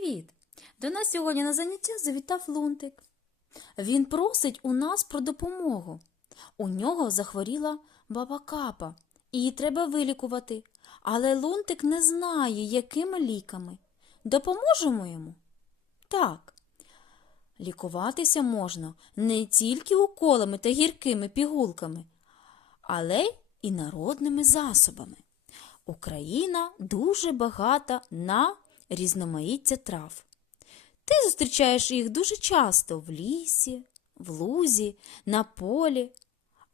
Привіт! До нас сьогодні на заняття завітав Лунтик. Він просить у нас про допомогу. У нього захворіла баба Капа, її треба вилікувати. Але Лунтик не знає, якими ліками. Допоможемо йому? Так. Лікуватися можна не тільки уколами та гіркими пігулками, але і народними засобами. Україна дуже багата на різноманіття трав. Ти зустрічаєш їх дуже часто в лісі, в лузі, на полі,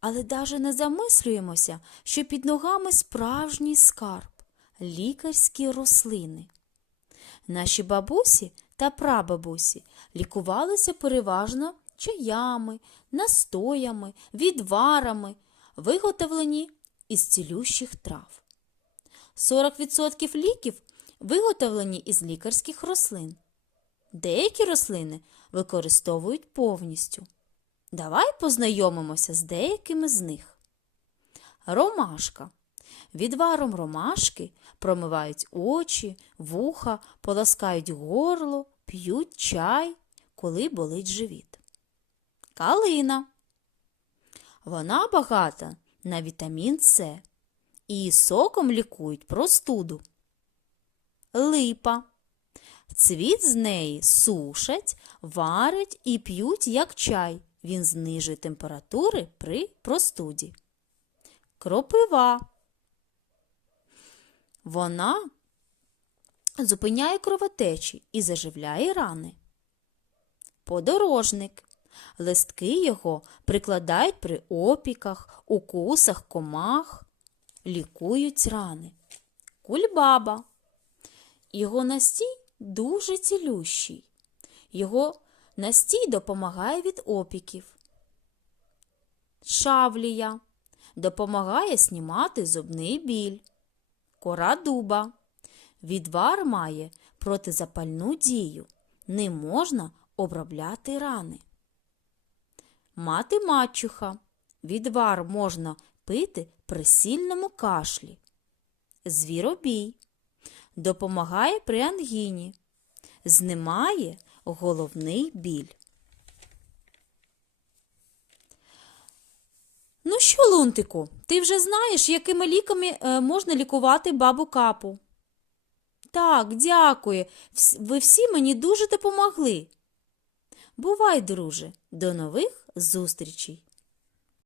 але даже не замислюємося, що під ногами справжній скарб лікарські рослини. Наші бабусі та прабабусі лікувалися переважно чаями, настоями, відварами, виготовлені із цілющих трав. 40% ліків виготовлені із лікарських рослин. Деякі рослини використовують повністю. Давай познайомимося з деякими з них. Ромашка. Відваром ромашки промивають очі, вуха, поласкають горло, п'ють чай, коли болить живіт. Калина. Вона багата на вітамін С. Її соком лікують простуду. Липа. Цвіт з неї сушать, варять і п'ють як чай. Він знижує температури при простуді. Кропива. Вона зупиняє кровотечі і заживляє рани. Подорожник. Листки його прикладають при опіках, укусах, комах, лікують рани. Кульбаба. Його настій дуже цілющий. Його настій допомагає від опіків. Шавлія допомагає знімати зубний біль. Кора дуба. Відвар має протизапальну дію. Не можна обробляти рани. Мати мачуха. Відвар можна пити при сильному кашлі. Звіробій допомагає при ангіні, знімає головний біль. Ну що, Лунтику, ти вже знаєш, якими ліками е, можна лікувати бабу капу? Так, дякую. Ви всі мені дуже допомогли. Бувай, друже, до нових зустрічей!